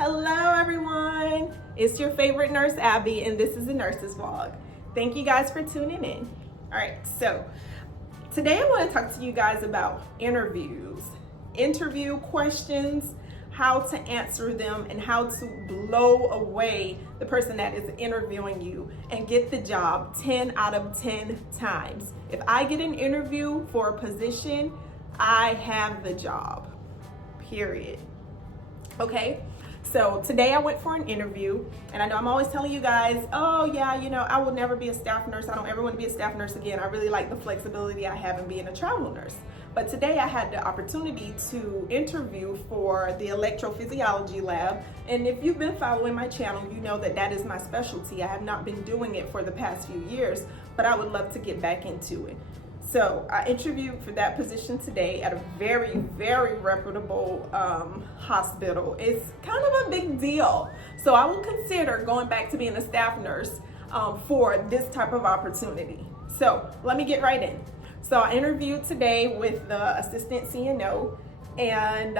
Hello everyone, it's your favorite nurse Abby and this is the Nurses Vlog. Thank you guys for tuning in. All right, so today I want to talk to you guys about interviews, interview questions, how to answer them, and how to blow away the person that is interviewing you and get the job 10 out of 10 times. If I get an interview for a position, I have the job, period. Okay, so today I went for an interview, and I know I'm always telling you guys, oh yeah, I will never be a staff nurse. I don't ever want to be a staff nurse again. I really like the flexibility I have in being a travel nurse. But today I had the opportunity to interview for the electrophysiology lab. And if you've been following my channel, you know that that is my specialty. I have not been doing it for the past few years, but I would love to get back into it. So I interviewed for that position today at a very, very reputable hospital. It's kind of a big deal. So I will consider going back to being a staff nurse for this type of opportunity. So let me get right in. So I interviewed today with the assistant CNO and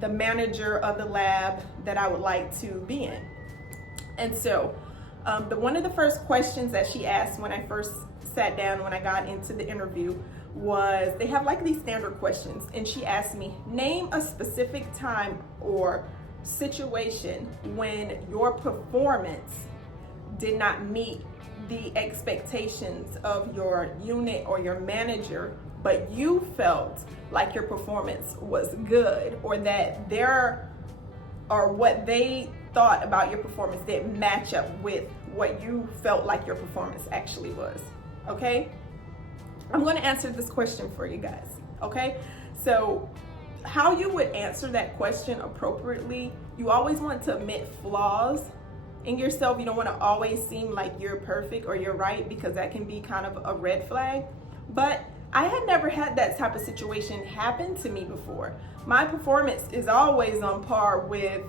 the manager of the lab that I would like to be in. And so one of the first questions that she asked when I first sat down, when I got into the interview, was they have like these standard questions, and she asked me, name a specific time or situation when your performance did not meet the expectations of your unit or your manager, but you felt like your performance was good, or that what they thought about your performance didn't match up with what you felt like your performance actually was. Okay, I'm going to answer this question for you guys. Okay, so how you would answer that question appropriately, you always want to admit flaws in yourself. You don't want to always seem like you're perfect or you're right, because that can be kind of a red flag. But I had never had that type of situation happen to me before. My performance is always on par with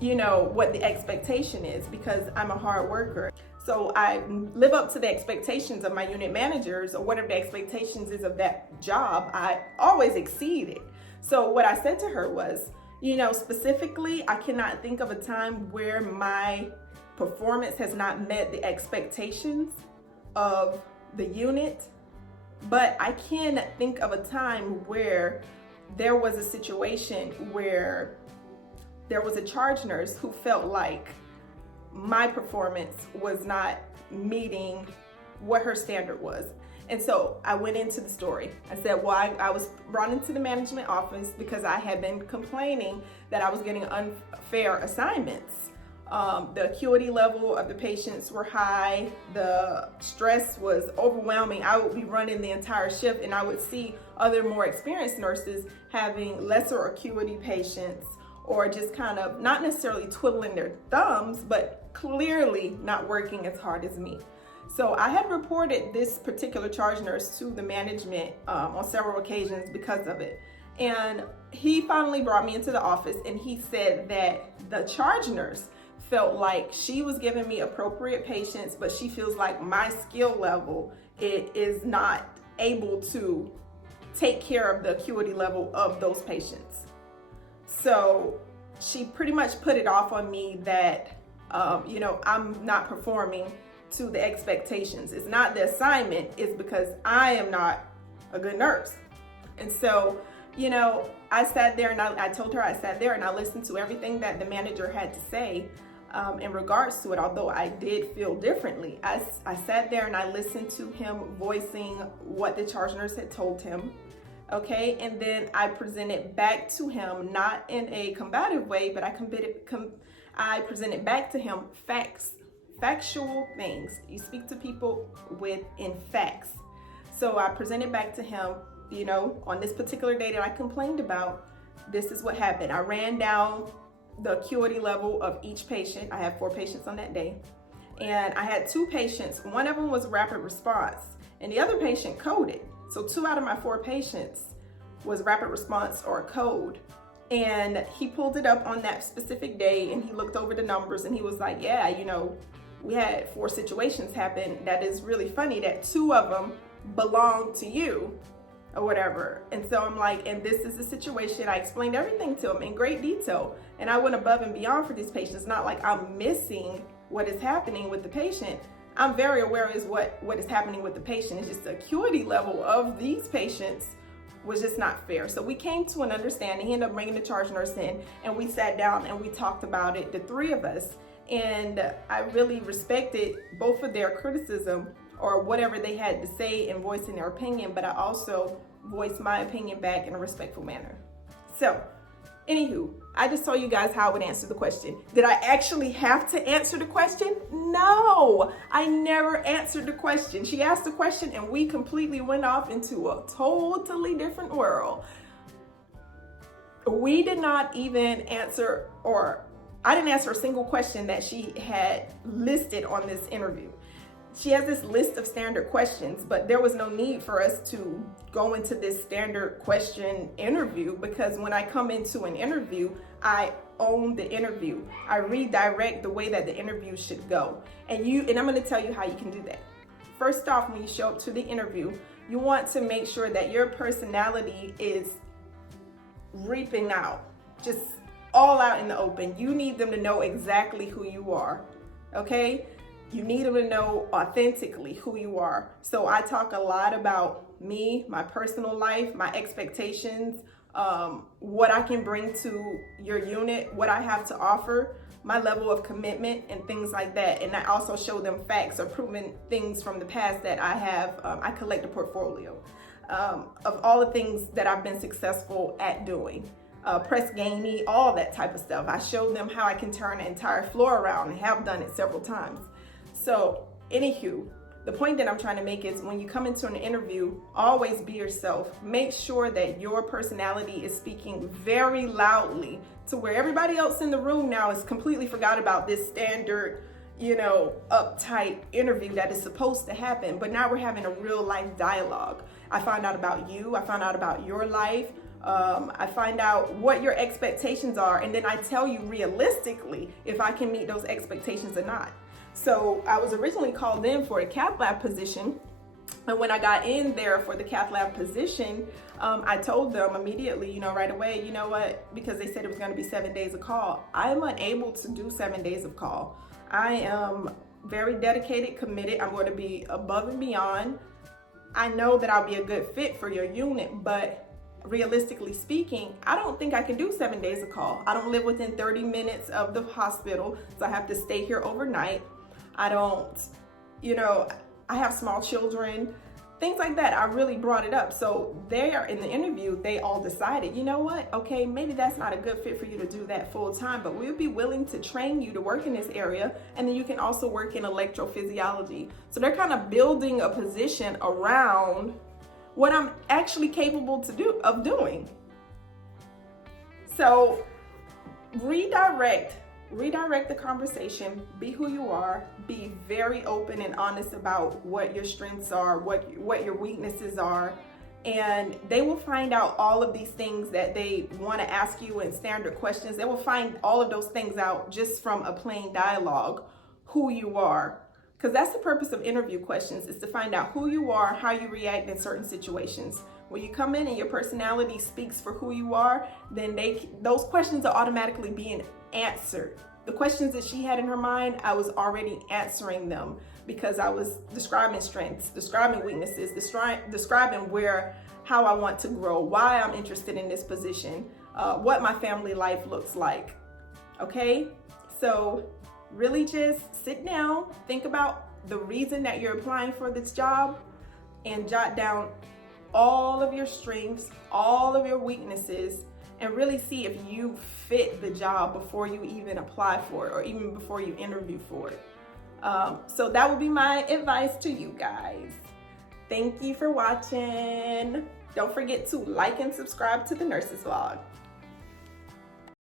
what the expectation is, because I'm a hard worker. So I live up to the expectations of my unit managers, or whatever the expectations is of that job. I always exceed it. So what I said to her was, specifically, I cannot think of a time where my performance has not met the expectations of the unit, but I can think of a time where there was a situation where there was a charge nurse who felt like my performance was not meeting what her standard was. And so I went into the story. I said, well, I was brought into the management office because I had been complaining that I was getting unfair assignments. The acuity level of the patients were high. The stress was overwhelming. I would be running the entire shift, and I would see other more experienced nurses having lesser acuity patients, or just kind of not necessarily twiddling their thumbs, but clearly not working as hard as me. So I had reported this particular charge nurse to the management on several occasions because of it. And he finally brought me into the office, and he said that the charge nurse felt like she was giving me appropriate patients, but she feels like my skill level is not able to take care of the acuity level of those patients. So she pretty much put it off on me that, I'm not performing to the expectations. It's not the assignment, it's because I am not a good nurse. And so, I sat there and I told her I sat there and I listened to everything that the manager had to say in regards to it, although I did feel differently. I sat there and I listened to him voicing what the charge nurse had told him. Okay, and then I presented back to him, not in a combative way, but I presented back to him factual things. You speak to people in facts. So I presented back to him, on this particular day that I complained about, this is what happened. I ran down the acuity level of each patient. I had 4 patients on that day, and I had 2 patients. One of them was rapid response, and the other patient coded. So 2 out of my 4 patients was rapid response or code. And he pulled it up on that specific day, and he looked over the numbers, and he was like, yeah, we had 4 situations happen. That is really funny that 2 of them belong to you. or whatever. And so I'm like, and this is the situation. I explained everything to them in great detail. And I went above and beyond for these patients. Not like I'm missing what is happening with the patient. I'm very aware is what is happening with the patient. It's just the acuity level of these patients was just not fair. So we came to an understanding. He ended up bringing the charge nurse in, and we sat down and we talked about it, the three of us. And I really respected both of their criticism or whatever they had to say and voicing their opinion, but I also voiced my opinion back in a respectful manner. So, anywho, I just told you guys how I would answer the question. Did I actually have to answer the question? No, I never answered the question. She asked the question and we completely went off into a totally different world. We did not even answer, or I didn't answer a single question that she had listed on this interview. She has this list of standard questions, but there was no need for us to go into this standard question interview, because when I come into an interview, I own the interview. I redirect the way that the interview should go. And I'm going to tell you how you can do that. First off, when you show up to the interview, you want to make sure that your personality is reaping out, just all out in the open. You need them to know exactly who you are, okay? You need them to know authentically who you are. So I talk a lot about me, my personal life, my expectations, what I can bring to your unit, what I have to offer, my level of commitment and things like that. And I also show them facts or proven things from the past that I have. I collect a portfolio of all the things that I've been successful at doing. Press gamey, all that type of stuff. I show them how I can turn an entire floor around and have done it several times. So, anywho, the point that I'm trying to make is when you come into an interview, always be yourself. Make sure that your personality is speaking very loudly to where everybody else in the room now is completely forgot about this standard, uptight interview that is supposed to happen. But now we're having a real life dialogue. I find out about you. I find out about your life. I find out what your expectations are. And then I tell you realistically if I can meet those expectations or not. So I was originally called in for a cath lab position. And when I got in there for the cath lab position, I told them immediately, right away, you know what, because they said it was going to be 7 days of call. I am unable to do 7 days of call. I am very dedicated, committed. I'm going to be above and beyond. I know that I'll be a good fit for your unit, but realistically speaking, I don't think I can do 7 days of call. I don't live within 30 minutes of the hospital, so I have to stay here overnight. I don't, I have small children, things like that. I really brought it up. So there in the interview, they all decided, you know what? Okay, maybe that's not a good fit for you to do that full time, but we'll be willing to train you to work in this area. And then you can also work in electrophysiology. So they're kind of building a position around what I'm actually capable of doing. So redirect the conversation, be who you are, be very open and honest about what your strengths are, what your weaknesses are, and they will find out all of these things that they want to ask you in standard questions. They will find all of those things out just from a plain dialogue, who you are. Because that's the purpose of interview questions, is to find out who you are, how you react in certain situations. When you come in and your personality speaks for who you are, then those questions are automatically being answered. The questions that she had in her mind, I was already answering them because I was describing strengths, describing weaknesses, describing how I want to grow, why I'm interested in this position, what my family life looks like. Okay, so really just sit down, think about the reason that you're applying for this job, and jot down all of your strengths, all of your weaknesses, and really see if you fit the job before you even apply for it or even before you interview for it. So that would be my advice to you guys. Thank you for watching. Don't forget to like and subscribe to the Nurses Vlog.